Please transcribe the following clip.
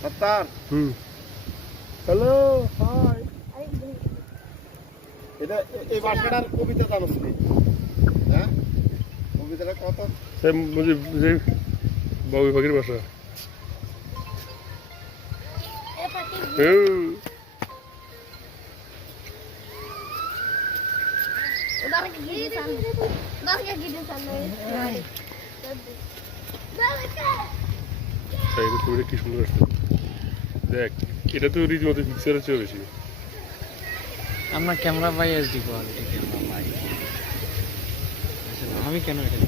সত্তার hello hi এটা এই ভাষাটার কবিতা জানোস কি? হ্যাঁ কবিতাটা কত সে বুঝি বুঝি বাবু পাখির বাসা ছবিটা কি সুন্দর আসছে দেখ এটা তো রীতিমতো পিকচারের চেয়েও বেশি আমরা ক্যামেরা পাই এসডি কোয়ালিটি ক্যামেরা পাই আমি কেন এটা